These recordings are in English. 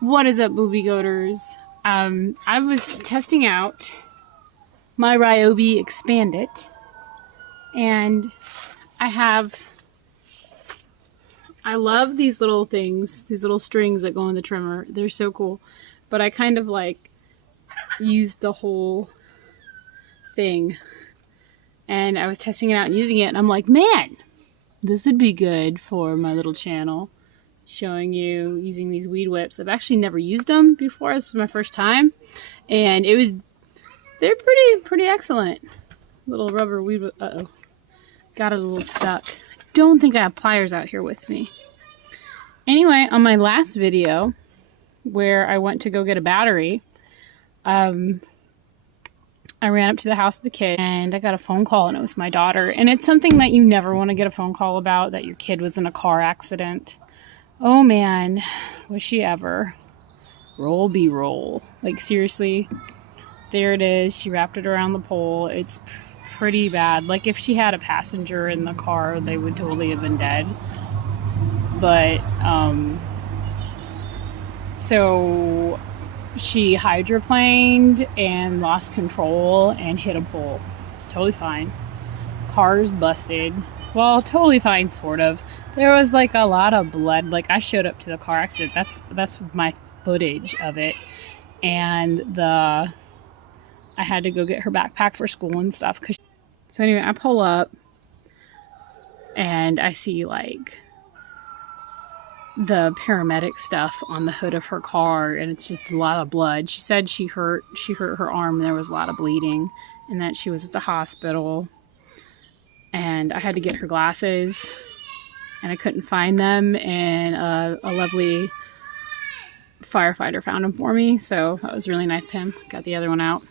What is up, Boobie Goaters? I was testing out my Ryobi Expandit, and I love these little things, these little strings that go in the trimmer. They're so cool. But I kind of like used the whole thing, and I was testing it out and using it, and I'm like, man, this would be good for my little channel, showing you using these weed whips. I've actually never used them before. This was my first time, and they're pretty excellent. Little rubber weed whip. Uh-oh, got it a little stuck. I don't think I have pliers out here with me. Anyway, on my last video where I went to go get a battery, I ran up to the house with the kid, and I got a phone call, and it was my daughter. And it's something that you never want to get a phone call about, that your kid was in a car accident. Oh man, was she ever. Roll be roll. Like, seriously, there it is. She wrapped it around the pole. It's pretty bad. Like, if she had a passenger in the car, they would totally have been dead. But, so she hydroplaned and lost control and hit a pole. It's totally fine. Car's busted. Well, totally fine, sort of. There was like a lot of blood. Like, I showed up to the car accident. That's my footage of it. And I had to go get her backpack for school and stuff. So anyway, I pull up and I see like the paramedic stuff on the hood of her car, and it's just a lot of blood. She said she hurt her arm, and there was a lot of bleeding, and that she was at the hospital. And I had to get her glasses, and I couldn't find them, and a lovely firefighter found them for me, so that was really nice of him. Got the other one out.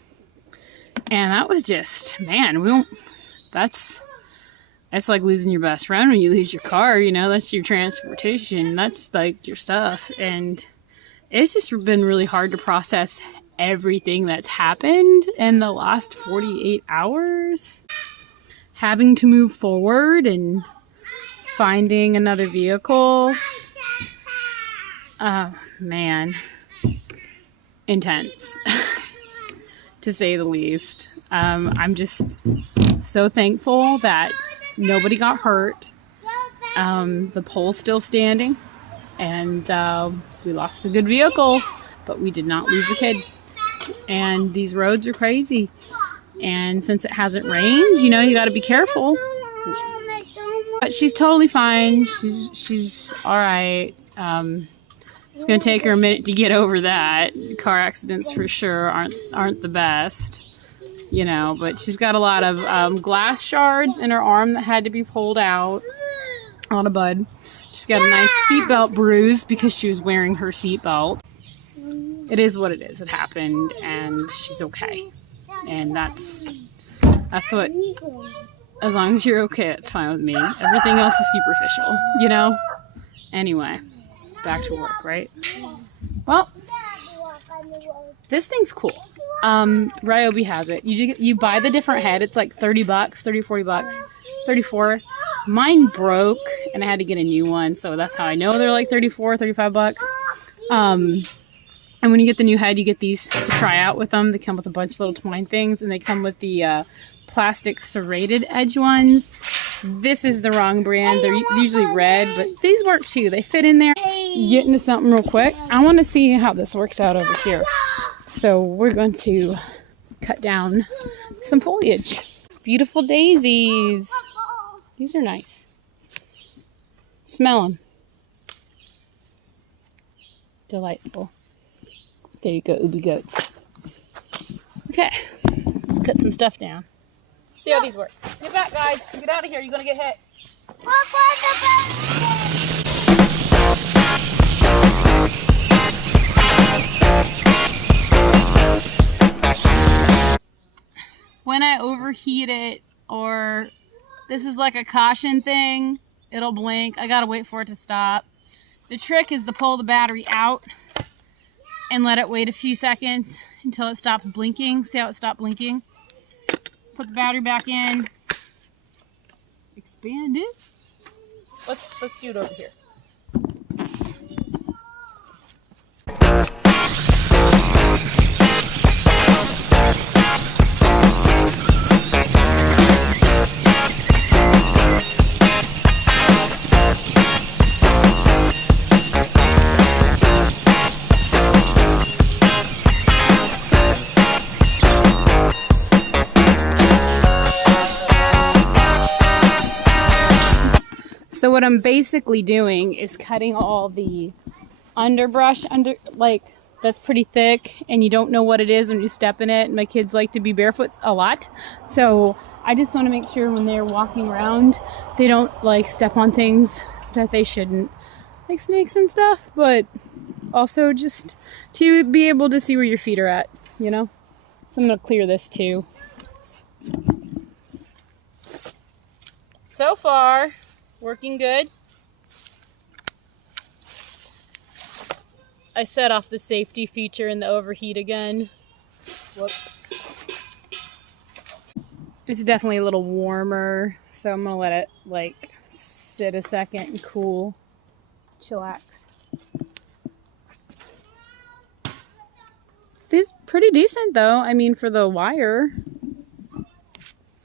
And that was just, man, that's like losing your best friend when you lose your car, you know. That's your transportation. That's like your stuff. And it's just been really hard to process everything that's happened in the last 48 hours. Having to move forward and finding another vehicle. Man. Intense. To say the least. I'm just so thankful that nobody got hurt. The pole's still standing, and we lost a good vehicle, but we did not lose a kid. And these roads are crazy, and since it hasn't rained, you know, you got to be careful. But she's totally fine. She's all right. It's gonna take her a minute to get over that. Car accidents for sure aren't the best. You know, but she's got a lot of glass shards in her arm that had to be pulled out on a bud. She's got a nice seatbelt bruise because she was wearing her seatbelt. It is what it is. It happened, and she's okay. And that's what, as long as you're okay, it's fine with me. Everything else is superficial, you know? Anyway, back to work, right? Well, this thing's cool. Ryobi has it. You buy the different head. It's like 30 bucks, 30, 40 bucks, 34. Mine broke, and I had to get a new one, so that's how I know they're like 34, 35 bucks. And when you get the new head, you get these to try out with them. They come with a bunch of little twine things, and they come with the plastic serrated edge ones. This is the wrong brand. They're usually red, but these work too. They fit in there. Get into something real quick. I want to see how this works out over here. So we're going to cut down some foliage. Beautiful daisies. These are nice. Smell them. Delightful. There you go, Boobie Goats. Okay, let's cut some stuff down. See how these work. Get back, guys. Get out of here. You're going to get hit. When I overheat it, or this is like a caution thing, it'll blink. I gotta wait for it to stop. The trick is to pull the battery out and let it wait a few seconds until it stops blinking. See how it stopped blinking? Put the battery back in. Expand it. Let's do it over here. what I'm basically doing is cutting all the underbrush like that's pretty thick and you don't know what it is when you step in it. And my kids like to be barefoot a lot. So I just want to make sure when they're walking around, they don't like step on things that they shouldn't, like snakes and stuff, but also just to be able to see where your feet are at, you know? So I'm going to clear this too. So far, working good. I set off the safety feature in the overheat again. Whoops. It's definitely a little warmer, so I'm gonna let it like sit a second and cool. Chillax. This is pretty decent though. I mean, for the wire, I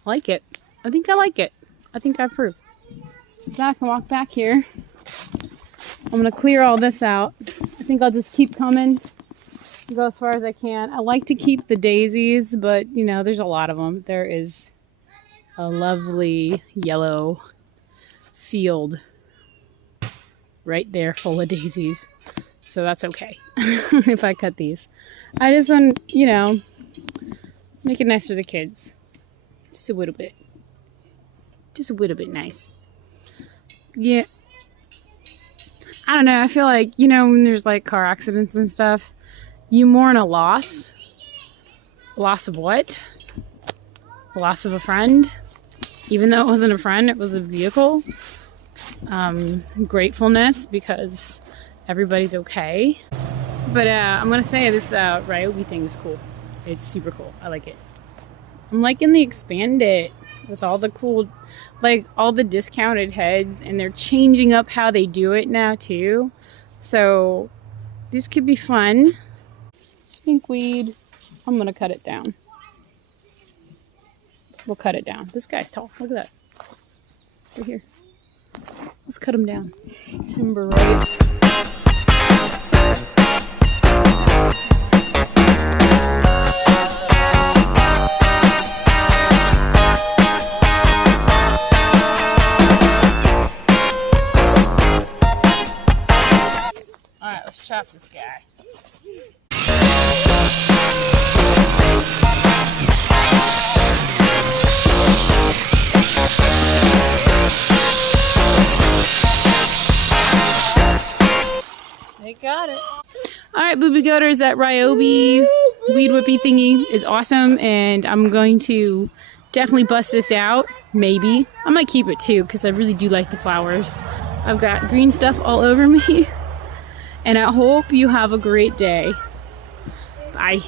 like it. I think I like it. I think I approve. Now I can walk back here. I'm gonna clear all this out. I think I'll just keep coming, go as far as I can. I like to keep the daisies, but you know, there's a lot of them. There is a lovely yellow field right there full of daisies. So that's okay if I cut these. I just want, you know, make it nice for the kids. Just a little bit. Just a little bit nice. Yeah. I don't know. I feel like, you know, when there's like car accidents and stuff, you mourn a loss. A loss of what? A loss of a friend. Even though it wasn't a friend, it was a vehicle. Gratefulness because everybody's okay. But I'm going to say this Ryobi thing is cool. It's super cool. I like it. I'm liking the expanded with all the cool, like all the discounted heads, and they're changing up how they do it now too. So this could be fun. Stinkweed. I'm going to cut it down. We'll cut it down. This guy's tall. Look at that. Right here. Let's cut him down. Timber right. Alright, let's chop this guy. They got it. Alright, Boobie Goaters, that Ryobi weed whippy thingy is awesome, and I'm going to definitely bust this out. Maybe. I might keep it too, because I really do like the flowers. I've got green stuff all over me. And I hope you have a great day. Bye.